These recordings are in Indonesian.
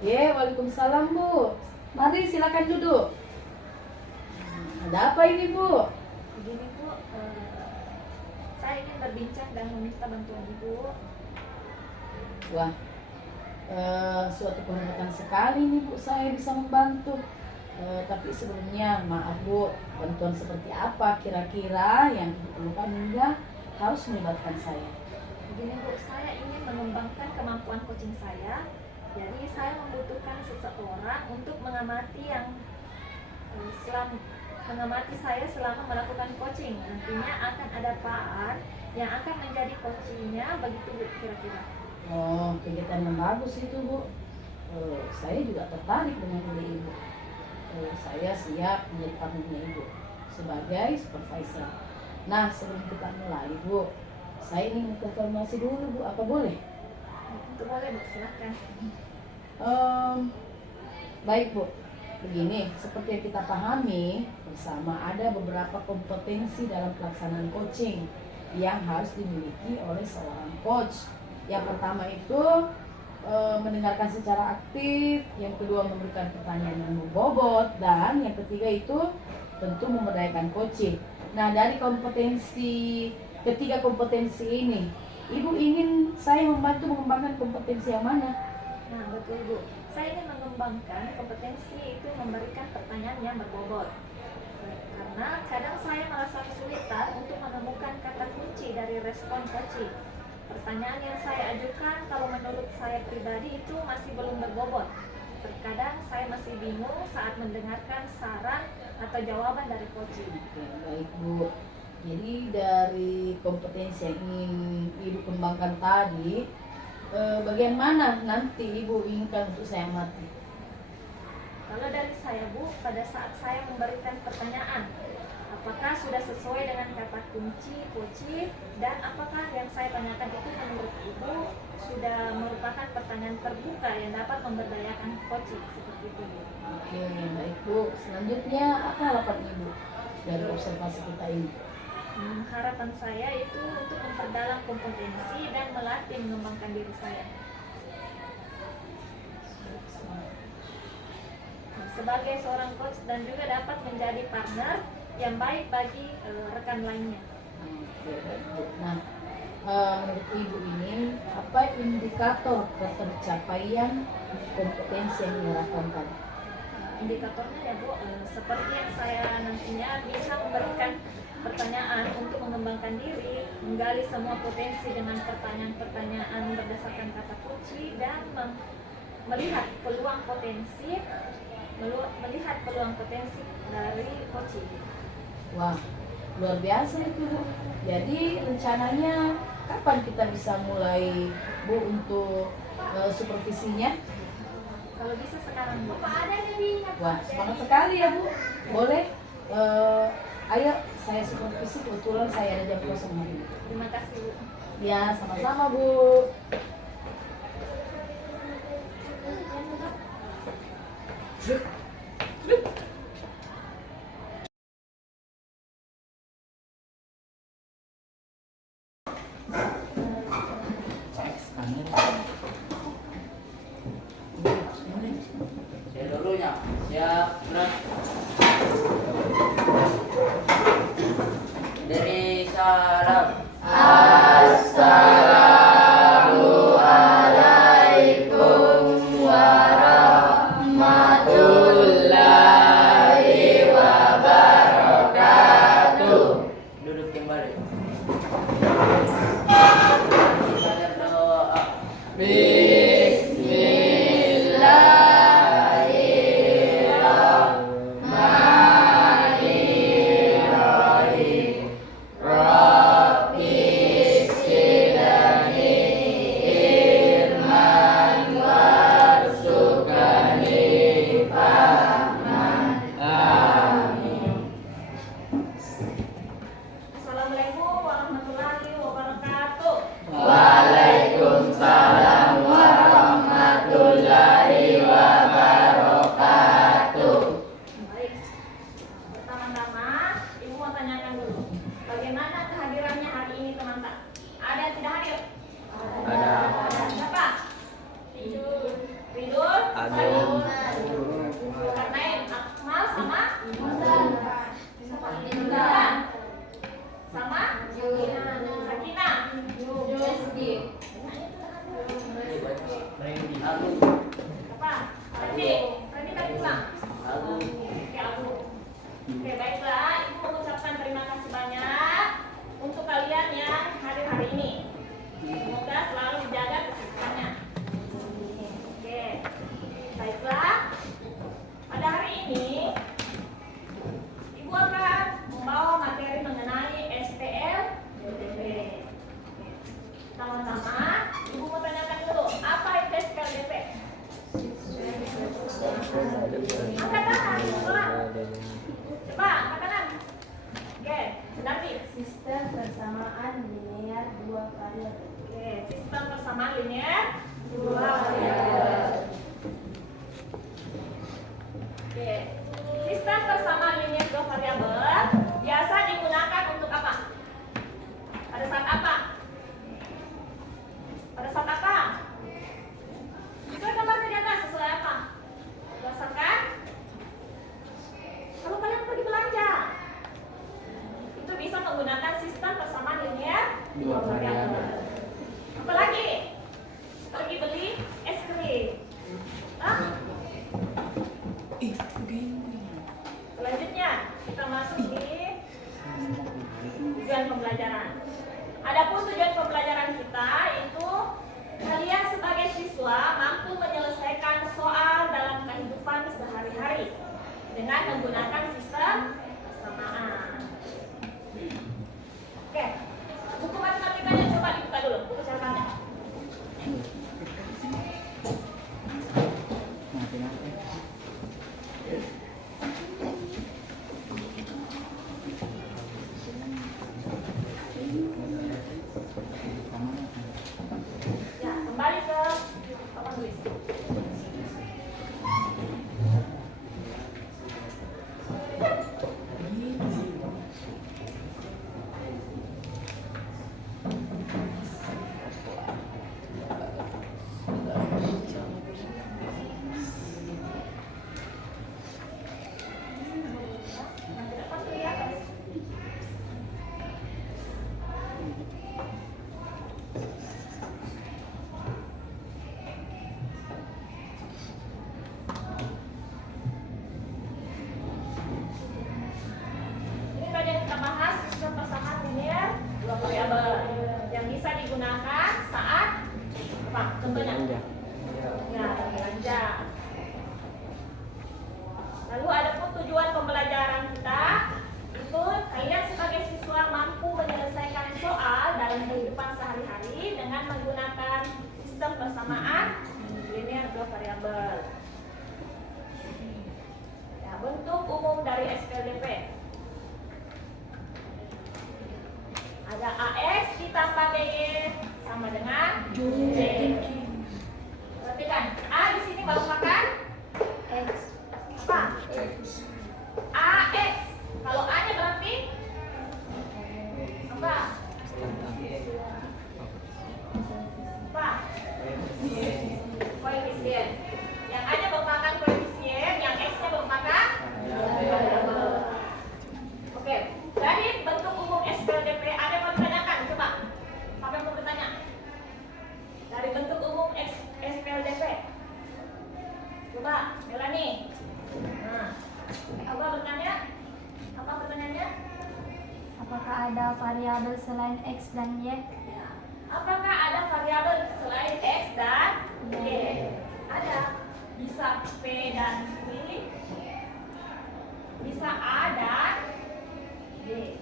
Waalaikumsalam Bu. Mari silakan duduk. Ada apa ini Bu? Begini Bu, saya ingin berbincang dan meminta bantuan Ibu. Wah, suatu kehormatan sekali nih Bu, saya bisa membantu. Tapi sebelumnya maaf Bu, bantuan seperti apa kira-kira yang diperlukan hingga harus melibatkan saya? Begini Bu, saya ingin mengembangkan kemampuan coaching saya. Jadi saya membutuhkan seseorang untuk mengamati saya selama melakukan coaching. Nantinya akan ada Pak yang akan menjadi coachingnya, begitu Bu kira-kira. Oh, kegiatan yang bagus itu Bu. Saya juga tertarik dengan ide Ibu. Saya siap menjadi partnernya Ibu sebagai supervisor. Nah, sebelum kita mulai Bu, saya ingin konfirmasi dulu Bu, apa boleh? Itu boleh Bu, silakan. Baik Bu, begini, seperti yang kita pahami bersama, ada beberapa kompetensi dalam pelaksanaan coaching yang harus dimiliki oleh seorang coach. Yang pertama itu mendengarkan secara aktif, yang kedua memberikan pertanyaan yang berbobot, dan yang ketiga itu tentu memberdayakan coaching. Nah, dari ketiga kompetensi ini, Ibu ingin saya membantu mengembangkan kompetensi yang mana? Nah, betul Bu. Saya ingin mengembangkan kompetensi itu memberikan pertanyaan yang berbobot. Karena kadang saya merasa kesulitan untuk menemukan kata kunci dari respon coaching. Pertanyaan yang saya ajukan kalau menurut saya pribadi itu masih belum berbobot. Terkadang saya masih bingung saat mendengarkan saran atau jawaban dari coaching. Oke, baik Bu. Jadi dari kompetensi yang ingin Ibu kembangkan tadi, bagian mana nanti Ibu inginkan untuk saya amati? Kalau dari saya Bu, pada saat saya memberikan pertanyaan, apakah sudah sesuai dengan kata kunci coaching, dan apakah yang saya tanyakan itu menurut Ibu sudah merupakan pertanyaan terbuka yang dapat memberdayakan coaching, seperti itu Bu. Oke, baik Bu. Selanjutnya apa harapan Ibu dari observasi kita ini? Harapan saya itu untuk memperdalam kompetensi dan melatih mengembangkan diri saya. Sebagai seorang coach dan juga dapat menjadi partner yang baik bagi rekan lainnya. Oke, baik Bu. Nah, menurut Ibu ini apa indikator ketercapaian kompetensi yang diharapkan tadi? Indikatornya ya Bu, seperti yang saya nantinya bisa memberikan pertanyaan untuk mengembangkan diri, menggali semua potensi dengan pertanyaan-pertanyaan berdasarkan kata kunci, dan melihat peluang potensi dari coaching. Wah, luar biasa itu Bu. Jadi rencananya kapan kita bisa mulai Bu untuk supervisinya? Kalau bisa sekarang Bu. Wah, semangat sekali ya Bu. Boleh? Ayo saya supervisi, kebetulan saya ada jam kosong hari ini. Terima kasih Bu. Ya, sama-sama Bu. Saya dulunya, siap, gerak. Dari salam. Assalamualaikum warahmatullahi wabarakatuh. Duduk kembali. Kita berdoa. Agung. Zulkarnain. Akmal sama sama Sakinah. Agung. Apa? Randy tadi bilang. Agung. Oke, Agung. Oke, baiklah. Ibu mengucapkan terima kasih banyak untuk kalian yang hadir hari ini. Semoga selalu dijaga kesuciannya. Oke, baiklah. Pada hari ini, Ibu akan membawa materi mengenai SPL DP. Pertama-tama, Ibu mau tanyakan dulu, apa itu SPL DP? Angkat tangan, orang. Coba, angkat tangan. Oke, David. Sistem persamaan linear dua variabel. Oke, sistem persamaan linear dua variabel. Oke, sistem persamaan linear dua variabel biasa digunakan untuk apa? Pada saat apa? Pada saat apa? Sesuai gambarnya di atas, sesuai apa? Berdasarkan kalau kalian pergi belanja, itu bisa menggunakan sistem persamaan linear Dua variabel. Apalagi pergi beli es krim. Hah? Selanjutnya kita masuk di tujuan pembelajaran. Adapun tujuan pembelajaran kita itu kalian sebagai siswa mampu menyelesaikan soal dalam kehidupan sehari-hari dengan menggunakan sistem persamaan. Oke, buku matematikanya coba dibuka dulu, buku catatannya. Ya, kembali ke papan tulis. Ini tadi yang kita bahas sistem persamaan linear dua variabel yang bisa digunakan saat apa? Contohnya? Ya, belanja. Lalu ada pun tujuan pembelajaran kita itu kalian sebagai siswa mampu menyelesaikan soal dalam kehidupan sehari-hari dengan menggunakan sistem persamaan linear dua variabel. Ya, bentuk umum dari SPLDP ada AX ditambah BY sama dengan J. Perhatikan, A di sini merupakan X. apa? AX. Kalau A-nya berarti apa? Apa? Koefisien. Yang A-nya merupakan koefisien, yang X-nya merupakan variabel. Oke, dari bentuk umum SPLDP ada yang mau ditanyakan? Coba, siapa yang mau bertanya? Dari bentuk umum SPLDP. Coba, Melanie. Nah, apa bertanya? Apa pertanyaannya? Apakah ada variabel selain X dan Y? Ya. Apakah ada variabel selain X dan Y? Ada. Bisa P dan Q, bisa A dan D.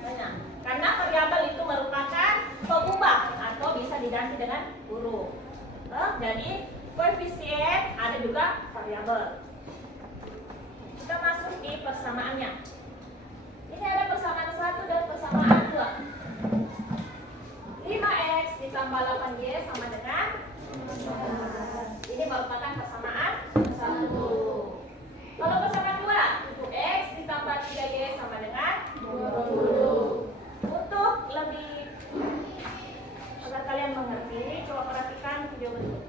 Banyak. Karena variabel itu merupakan pengubah atau bisa diganti dengan huruf. Jadi koefisien ada juga variabel. Kita masuk di persamaannya. Ini ada persamaan 1 dan persamaan 2. 5x ditambah 8y sama dengan 14. Ini merupakan persamaan 1. Kalau persamaan 2, 7x ditambah 3y sama dengan 20. Untuk lebih agar kalian mengerti, coba perhatikan video berikut.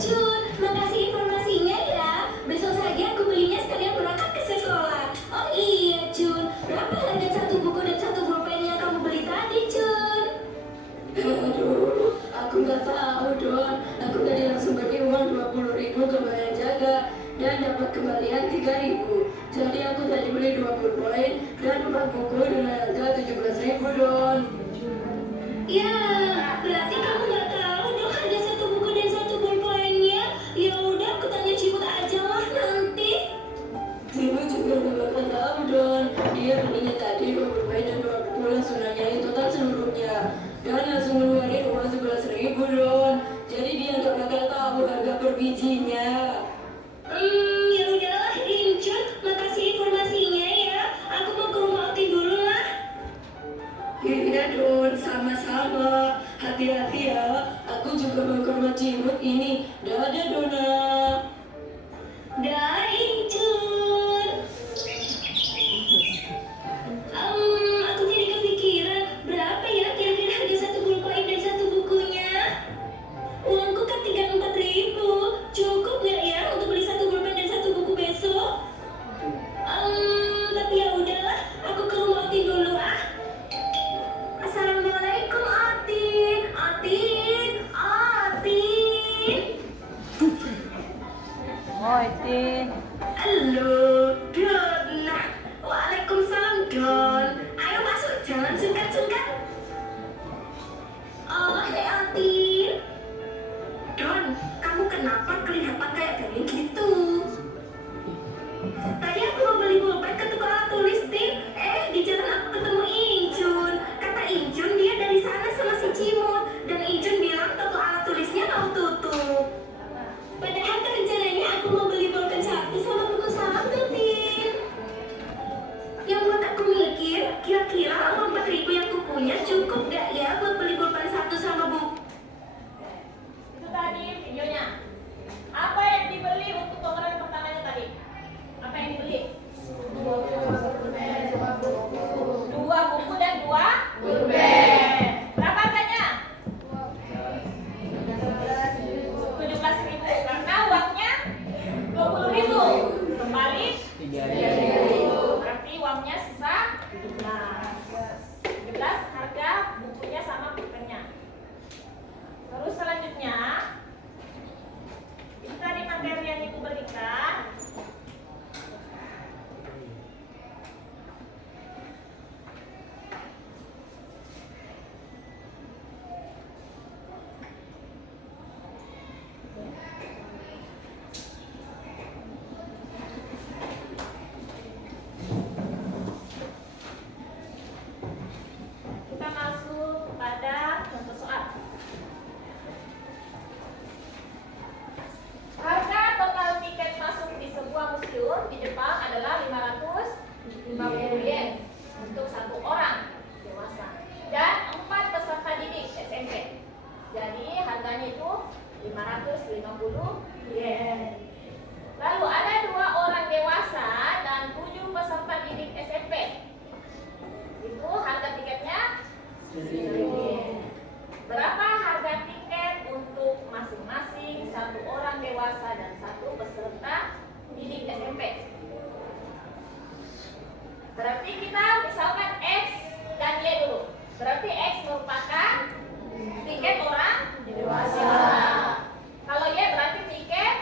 Jun, makasih informasinya ya. Besok saja aku belinya sekalian berangkat ke sekolah. Oh iya Jun, berapa harga satu buku dan satu pulpen yang kamu beli tadi Jun? Aduh, aku nggak tahu Don. Aku tadi langsung bagi uang 20.000 ke Bayar Jaga dan dapat kembalian 3.000. Jadi aku tadi beli 20 poin dan 4 buku dengan harga 17.000 Don. Ya, berarti kamu nggak tahu dong harga satu buku dan satu pulpennya. Ya udah, aku tanya Cimut aja lah nanti. Cimut juga nggak tahu Don. Dia belinya tadi 20 poin dan 2 buku langsung nanyain total seluruhnya. Dan langsung ngeluarin uang 11.000 Don. Jadi dia nggak bakal tahu harga per bijinya. Ya udahlah Incut, makasih informasinya ya. Aku mau ke rumah Otin dulu lah. Iya Don, sama-sama. Hati-hati ya. Aku juga mau ke rumah Cimut ini. Dadah Dona. Dah Incut. Aku jadi kepikiran berapa ya kira-kira harga satu pulpen dan satu bukunya? Uangku kan 34.000. Cukup gak ya untuk beli satu pulpen dan satu buku besok? Tapi ya udahlah, aku ke rumah Otin dulu ah. Assalamualaikum Otin. Otin. Oi, Tin. Halo, Don. Waalaikumsalam Don. Ayo masuk, jangan sungkan-sungkan. Oh, hey Otin. Don, kamu kenapa kelihatan kayak garing gitu? Tadi aku mau beli pulpen ke tukang alat tulis, Tin. Di jalan aku ketemu Injun. Kata Injun dia dari sana sama si Cimut. Dan Injun bilang toko alat tulisnya mau tutup. Padahal kan rencananya aku mau beli pulpen satu sama buku satu, Tin. Yang buat aku mikir, kira-kira uang 4.000 yang aku punya cukup gak ya buat beli pulpen satu sama buku? Itu tadi videonya. Apa yang dibeli untuk pemeran pertamanya tadi? Apa yang dibeli? 2 buku dan 2 pulpen. Berapa harganya? 17.000. Karena uangnya 20.000. Kembali 3.000. Berarti uangnya sisa 17 harga bukunya sama pulpennya. Terus selanjutnya, itu tadi materi yang Ibu berikan. Kita masuk kepada contoh soal. Harga total tiket masuk di sebuah museum di Jepang adalah 550 yen untuk satu orang dewasa dan 4 peserta didik SMP. Jadi harganya itu 550 yen. Lalu ada 2 orang dewasa dan 7 peserta didik SMP. Itu harga tiketnya 1.000 yen. Berapa harga tiket untuk masing-masing satu orang dewasa dan satu peserta didik SMP? Berarti kita misalkan X dan Y dulu. Berarti X merupakan tiket orang dewasa. Kalau Y berarti tiket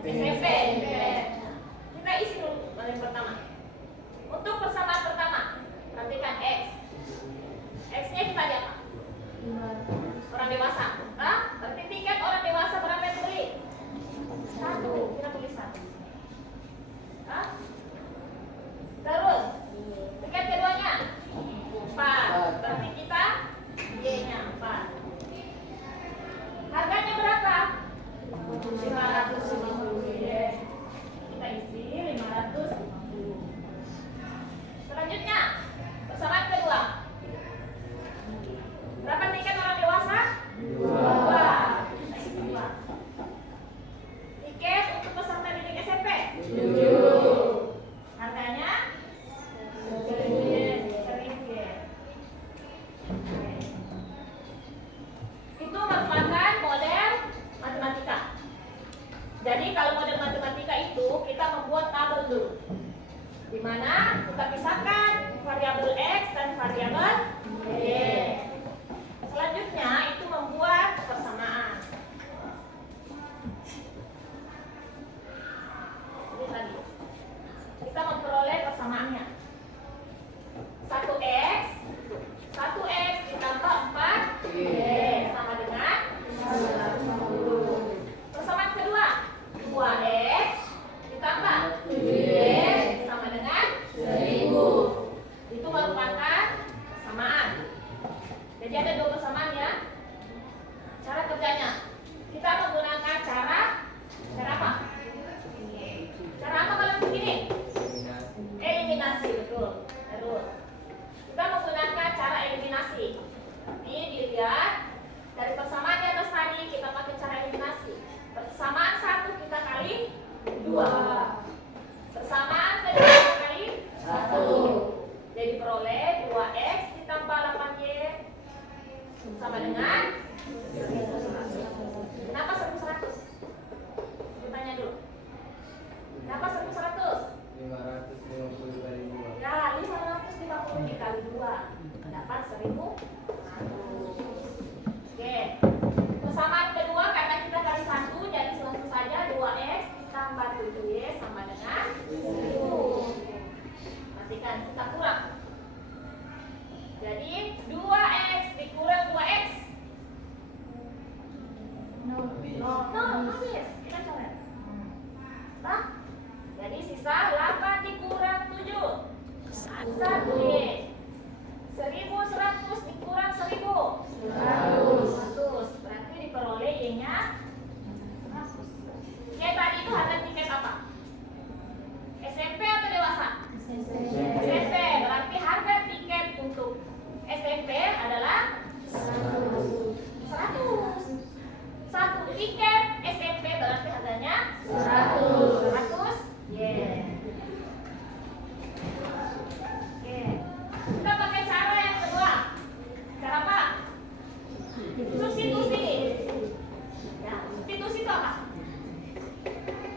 SMP. Kita isi dulu yang pertama. Untuk persamaan pertama, perhatikan X. X-nya kita lihat apa? Orang dewasa. Berarti tiket orang dewasa berapa yang beli? 1. Kita tulis 1. Terus tiket keduanya 4. Berarti kita Y-nya 4. Harganya berapa? 550 yen. Kita isi 550. Selanjutnya persamaan kedua. Berapa tiket orang dewasa? 2. Tiket untuk peserta didik SMP Jadi kalau model matematika itu kita membuat tabel dulu, di mana kita pisahkan variabel x dan variabel y. Selanjutnya itu membuat persamaan. Ini tadi kita memperoleh persamaannya. 1x ditambah 4y sama dengan 150. Persamaan kedua, 2x ditambah y sama dengan 1000. Itu merupakan persamaan. Jadi ada dua persamaan ya. Cara kerjanya, kita menggunakan cara apa? Cara apa kalau begini? Eliminasi, betul. Terus kita menggunakan cara eliminasi. Ini dilihat dari persamaan di atas tadi kita pakai cara eliminasi. Persamaan 1 kita kali 2. Persamaan kedua kita kali 1. Jadi peroleh 2x ditambah 8y sama dengan 100. Kenapa 100? Tanya dulu. Kenapa 100? 550 kali 2. Ya, 550 dikali 2 dapat 1000. Oke. Persamaan kedua karena kita kali 1 jadi langsung saja 2x ditambah 7y sama dengan 1000. Perhatikan kita kurang. Jadi 2x dikurang 2x. Habis. Kita coret. Nah, jadi sisa 8 dikurang 7. 1y. 1100 dikurang 1000. 100. Berarti diperoleh y-nya 100. Oke, tadi itu harga tiket apa? SMP atau dewasa? SMP. Berarti harga tiket untuk SMP adalah 100. Satu tiket SMP berarti harganya 100 yen. Oke. Kita pakai cara yang kedua. Cara apa? Substitusi. Ya, substitusi itu apa?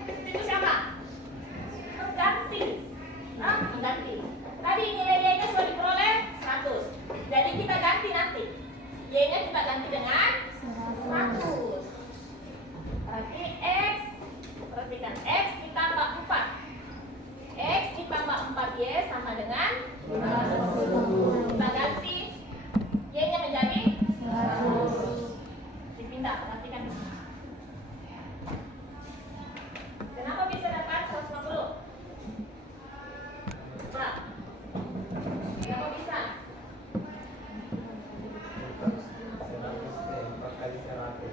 Substitusi apa? Mengganti. Mengganti. Tadi nilai-nilainya sudah diperoleh 100. Jadi kita ganti nanti. Y-nya kita ganti dengan 100. Berarti x, perhatikan x ditambah 4. X ditambah 4y sama dengan 50. Kita ganti y-nya menjadi 100. Dipindah, perhatikan. Kenapa bisa dapat 150? Nah, kenapa bisa? 4 kali 100.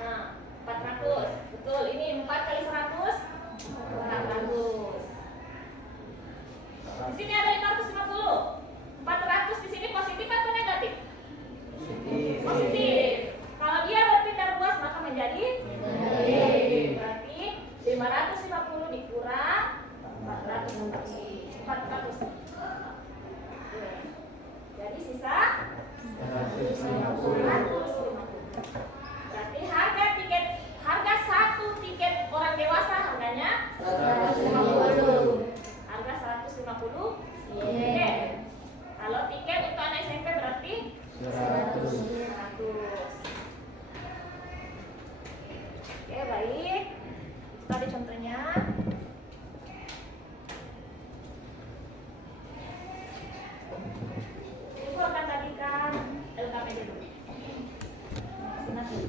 Nah, 400. Betul, ini 4 kali 100 400. Di sini ada 550. 400 di sini positif atau negatif? Positif. Kalau dia berpindah ruas maka menjadi negatif. Berarti 550 dikurang 400. Jadi sisa 150. Berarti harga satu tiket orang dewasa harganya 150. Harga 150 yen. Kalau tiket untuk anak SMP berarti 100. Oke, baik. Tadi contohnya. Ibu akan tadikan LKP dulu. Nanti.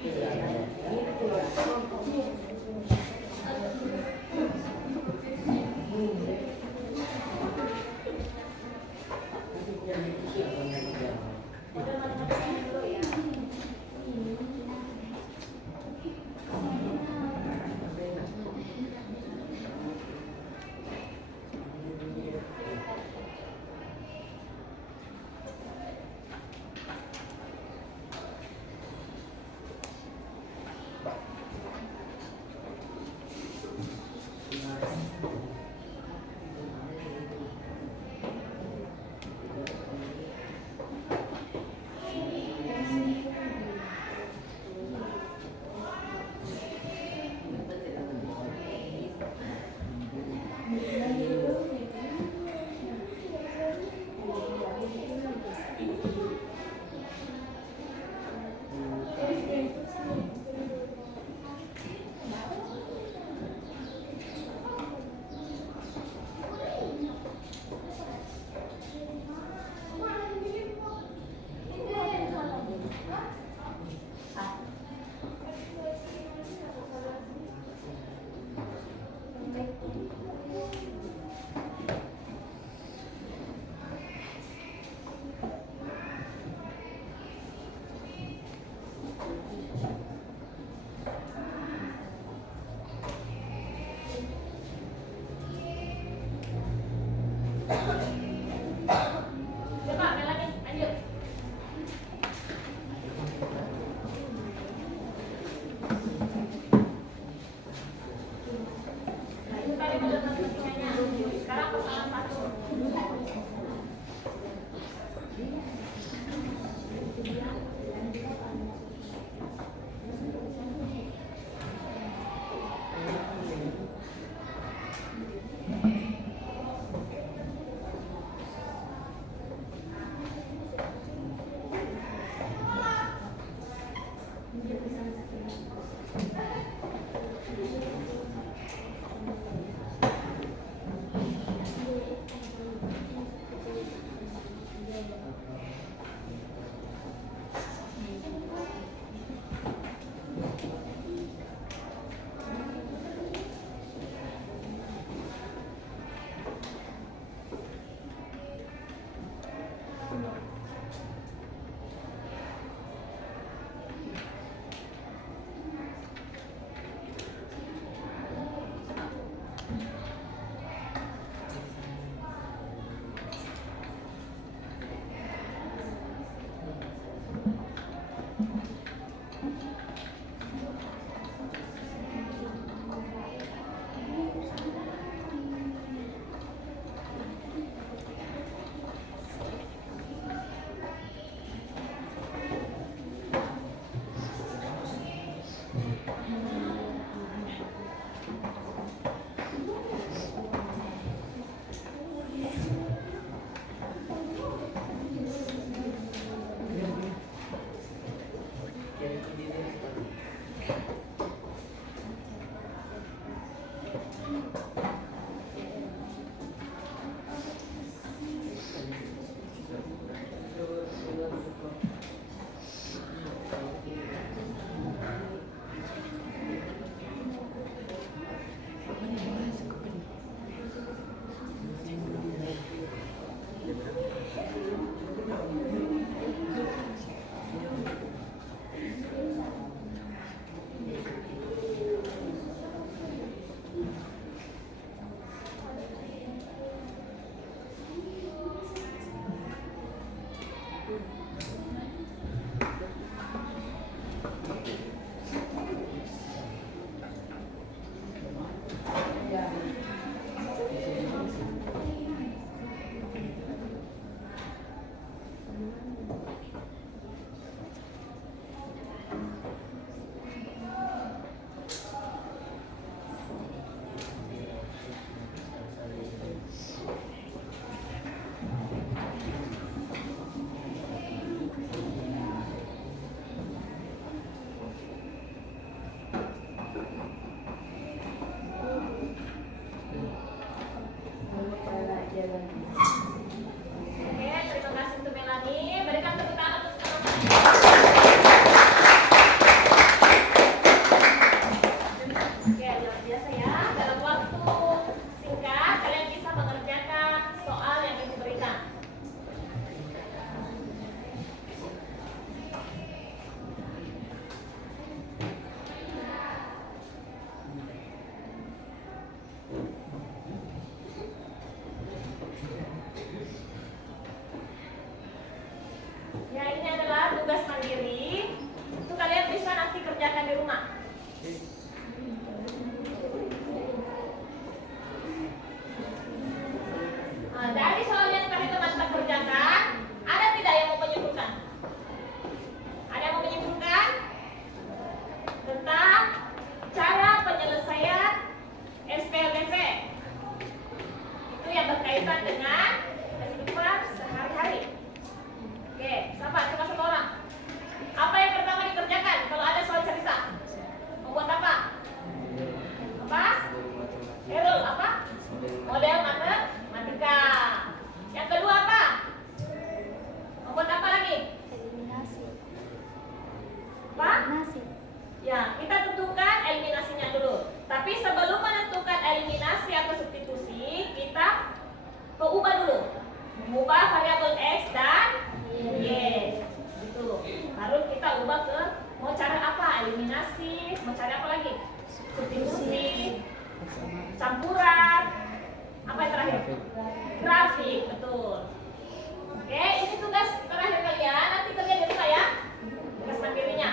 Model matematikanya dulu ya. Coba belakangin, lanjut. Nah, itu tadi model matematikanya. Sekarang persoalan 1. kombinasi, mau cari apa lagi? Substitusi, campuran, apa yang terakhir? Grafik, betul. Oke, ini tugas terakhir kalian, nanti kerjain dulu ya, tugas mandirinya.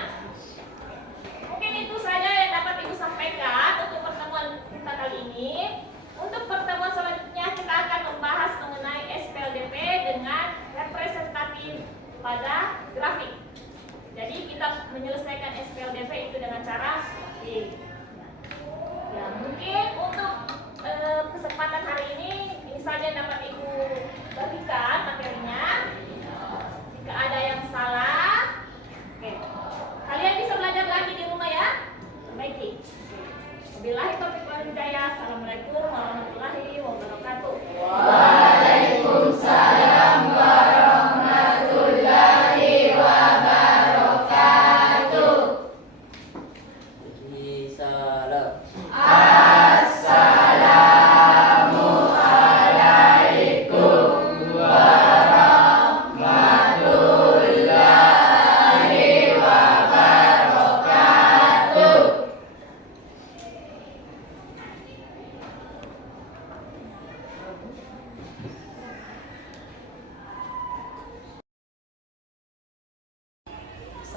Mungkin itu saja yang dapat Ibu sampaikan untuk pertemuan kita kali ini. Untuk pertemuan selanjutnya kita akan membahas mengenai SPLDP dengan representatif pada grafik. Jadi kita menyelesaikan SPLDP itu dengan cara seperti ya, mungkin untuk kesempatan hari ini saja dapat Ibu berikan materinya. Jika ada yang salah, oke, kalian bisa belajar lagi di rumah ya. Perbaiki. Wabillahi taufiq wal hidayah. Assalamualaikum warahmatullahi wabarakatuh. Waalaikumsalam warahmatullahi wabarakatuh. Salam.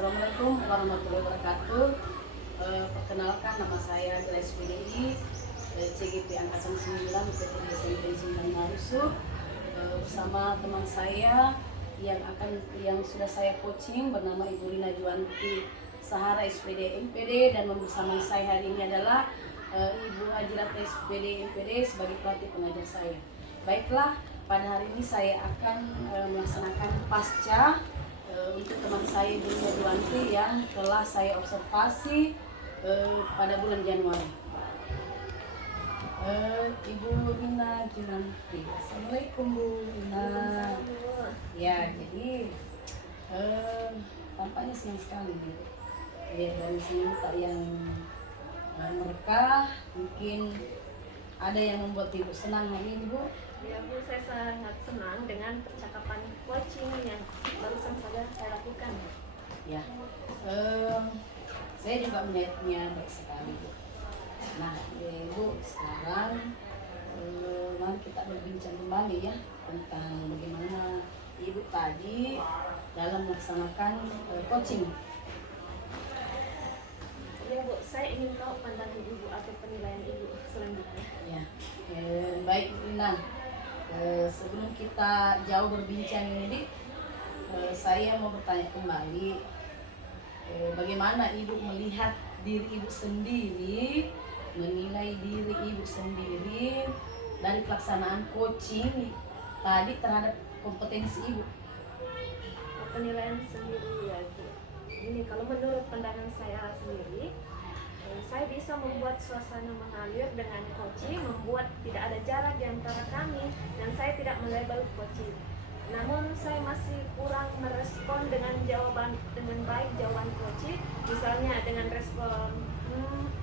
Assalamualaikum warahmatullahi wabarakatuh. Assalamualaikum warahmatullahi wabarakatuh. Perkenalkan, nama saya Grace PDI, CGP Angkatan 9, PTD SMP 9 Marusu, bersama teman saya yang sudah saya coaching bernama Ibu Rina Juwanti Sahara SPD MPD, dan bersama saya hari ini adalah Ibu Ajirat SPD MPD sebagai pelatih pengajar saya. Baiklah, pada hari ini saya akan melaksanakan pasca untuk teman saya Ibu Rina Juwanti yang telah saya observasi pada bulan Januari. Ibu Rina Juwanti, Assalamualaikum Bu Rina. Ya, jadi tampaknya senang sekali gitu. Ya, dari sini tak yang mereka mungkin ada yang membuat Ibu senang hari ini, Bu. Ya Bu, saya sangat senang dengan percakapan coaching yang barusan saja saya lakukan. Ya, saya juga melihatnya baik sekali, Bu. Nah, Bu, sekarang mari kita berbincang kembali ya tentang bagaimana Ibu tadi dalam melaksanakan coaching. Ya Bu, saya ingin tahu pandangan Ibu atau penilaian Ibu selanjutnya. Ya, baik Rina. Sebelum kita jauh berbincang ini, saya mau bertanya kembali, bagaimana Ibu melihat diri Ibu sendiri, menilai diri Ibu sendiri dari pelaksanaan coaching tadi terhadap kompetensi Ibu? Penilaian sendiri ya Bu. Ini kalau menurut pandangan saya sendiri, saya bisa membuat suasana mengalir dengan coaching, membuat tidak ada jarak di antara kami, dan saya tidak melabel coaching. Namun saya masih kurang merespon dengan baik jawaban coaching, misalnya dengan respon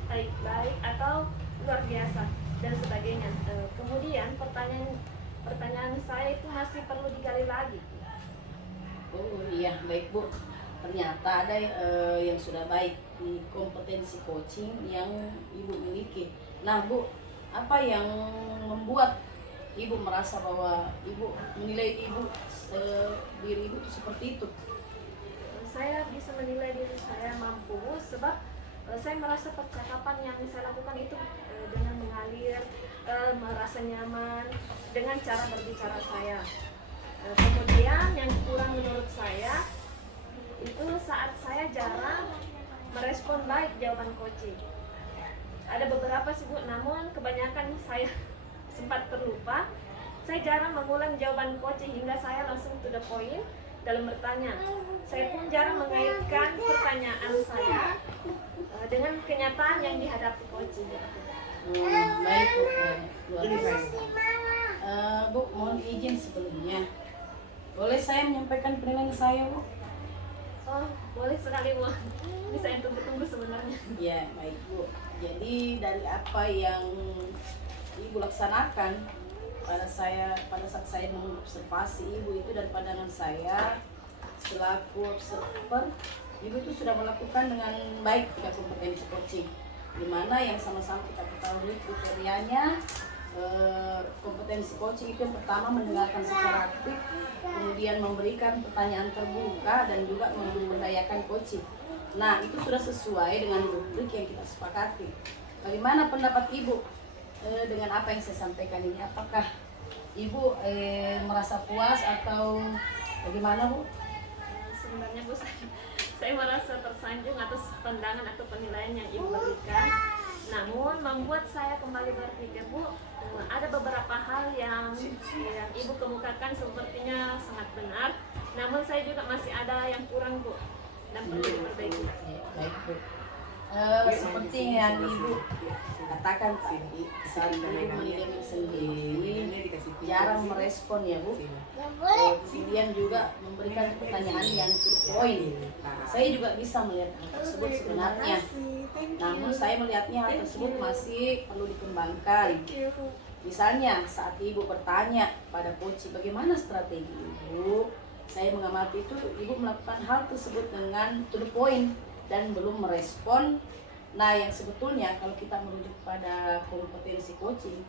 baik-baik atau luar biasa dan sebagainya. Kemudian pertanyaan saya itu masih perlu digali lagi. Oh iya, baik Bu. Ternyata ada yang sudah baik di kompetensi coaching yang Ibu miliki. Nah Bu, apa yang membuat Ibu merasa bahwa Ibu menilai diri Ibu itu seperti itu? Saya bisa menilai diri saya mampu sebab saya merasa percakapan yang saya lakukan itu dengan mengalir, merasa nyaman dengan cara berbicara saya. Kemudian yang kurang menurut saya itu saat saya jarang merespon baik jawaban coaching. Ada beberapa sih Bu, namun kebanyakan saya sempat terlupa. Saya jarang mengulang jawaban coaching hingga saya langsung to the point dalam bertanya. Saya pun jarang mengaitkan pertanyaan saya dengan kenyataan yang dihadapi coaching. Baik Bu, luar biasa. Bu, mohon izin sebelumnya, boleh saya menyampaikan penilaian saya, Bu? Oh, boleh sekali Bu. Ini saya tunggu-tunggu sebenarnya. Ya, baik Bu. Jadi dari apa yang Ibu laksanakan pada saat saya mengobservasi Ibu itu, dan pandangan saya selaku observer ibu itu sudah melakukan dengan baik 3 kompetensi coaching, di mana yang sama-sama kita ketahui kriterianya. Kompetensi coaching itu yang pertama mendengarkan secara aktif, kemudian memberikan pertanyaan terbuka, dan juga memberdayakan coaching. Nah, itu sudah sesuai dengan rubrik yang kita sepakati. Bagaimana pendapat ibu dengan apa yang saya sampaikan ini? Apakah ibu merasa puas atau bagaimana, Bu? Sebenarnya Bu, saya merasa tersanjung atas pandangan atau penilaian yang ibu berikan. Namun membuat saya kembali berpikir, Bu, ada beberapa hal yang ibu kemukakan sepertinya sangat benar. Namun saya juga masih ada yang kurang, Bu, dan perlu diperbaiki. Baik, Bu. Seperti yang ibu katakan tadi, saat ibu menilai sendiri jarang merespon ya, Bu. Kemudian juga memberikan pertanyaan yang to the point. Saya juga bisa melihat hal tersebut sebenarnya. Namun saya melihatnya hal tersebut masih perlu dikembangkan. Misalnya saat ibu bertanya pada coach, bagaimana strategi ibu? Saya mengamati itu ibu melakukan hal tersebut dengan to the point dan belum merespon. Nah, yang sebetulnya kalau kita merujuk pada kompetensi coaching,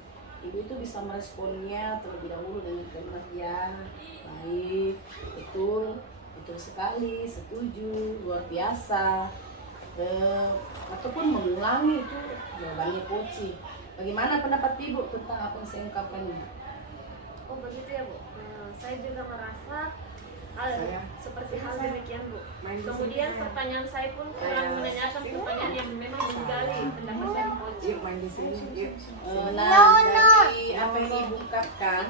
ibu itu bisa meresponnya terlebih dahulu dengan kalimat ya, baik, betul sekali, setuju, luar biasa, ataupun mengulangi itu jawabannya coaching. Bagaimana pendapat ibu tentang apa yang saya ungkapkan ini? Oh begitu ya, Bu. Saya juga merasa seperti hal demikian, Bu. Kemudian pertanyaan saya pun kurang menanyakan pertanyaan yang memang menggali pendapat dari coaching. Nah, dari apa yang ibu ungkapkan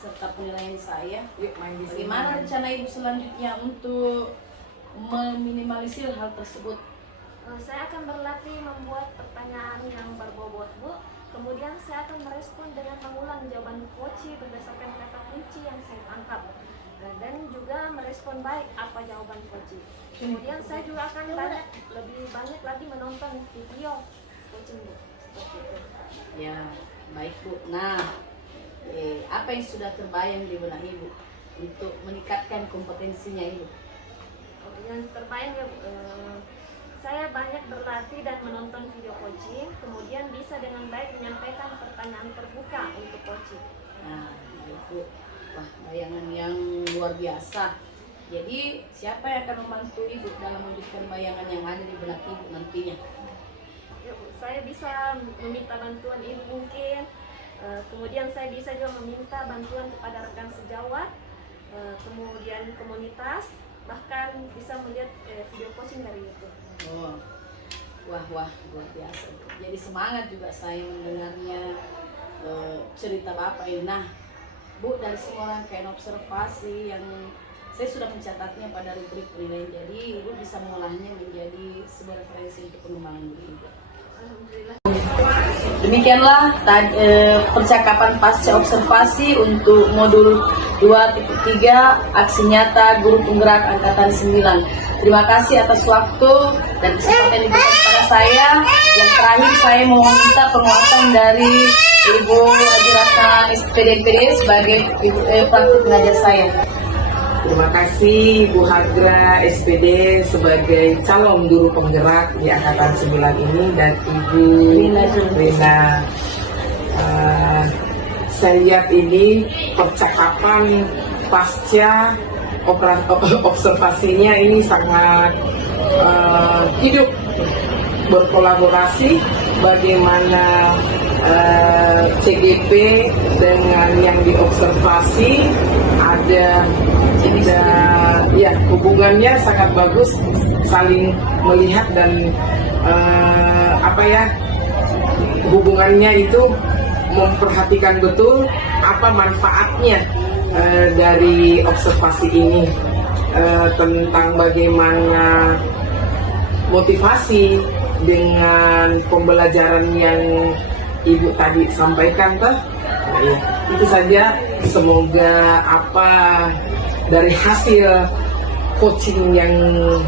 serta penilaian saya, bagaimana rencana ibu selanjutnya untuk meminimalisir hal tersebut? Saya akan berlatih membuat pertanyaan yang berbobot, Bu. Kemudian saya akan merespon dengan mengulang jawaban coach berdasarkan kata kunci yang saya tangkap, dan juga merespon baik apa jawaban coach. Kemudian saya juga akan lebih banyak lagi menonton video coaching, Bu. Seperti itu. Ya, baik, Bu. Nah, apa yang sudah terbayang di benak ibu untuk meningkatkan kompetensinya ibu? Yang terbayang ya, saya banyak berlatih dan menonton video coaching, kemudian bisa dengan baik menyampaikan pertanyaan terbuka untuk coaching. Nah, itu wah, bayangan yang luar biasa. Jadi, siapa yang akan membantu ibu dalam mewujudkan bayangan yang ada di benak ibu nantinya? Ya, Bu, saya bisa meminta bantuan ibu mungkin, kemudian saya bisa juga meminta bantuan kepada rekan sejawat, kemudian komunitas, bahkan bisa melihat video coaching dari YouTube. Oh, wah, luar biasa. Jadi semangat juga saya mendengarnya cerita Bapak ini. Nah, Bu, dari semua rangkaian observasi yang saya sudah mencatatnya pada rubrik penilaian, jadi Ibu bisa mengolahnya menjadi sebuah referensi untuk pengembangan diri Ibu. Alhamdulillah. Demikianlah percakapan pasca observasi untuk modul 2.3 aksi nyata guru penggerak angkatan 9. Terima kasih atas waktu dan kesempatan yang diberikan kepada saya. Yang terakhir saya mau meminta penguatan dari Ibu Haji Ratna SPD sebagai praktik pengajar saya. Terima kasih Bu Hagra SPD sebagai calon guru penggerak di angkatan 9 ini, dan Ibu Rina. Saya lihat ini percakapan pasca observasinya ini sangat hidup, berkolaborasi bagaimana CGP dengan yang diobservasi ada ya hubungannya sangat bagus, saling melihat dan hubungannya itu memperhatikan betul apa manfaatnya dari observasi ini, tentang bagaimana motivasi dengan pembelajaran yang Ibu tadi sampaikan tuh. Nah, ya, itu saja. Semoga apa dari hasil coaching yang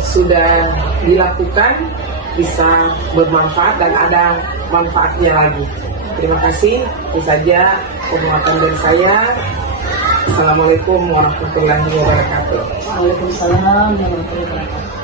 sudah dilakukan bisa bermanfaat dan ada manfaatnya lagi. Terima kasih. Itu saja penguatan dari saya. Assalamualaikum warahmatullahi wabarakatuh. Waalaikumsalam warahmatullahi wabarakatuh.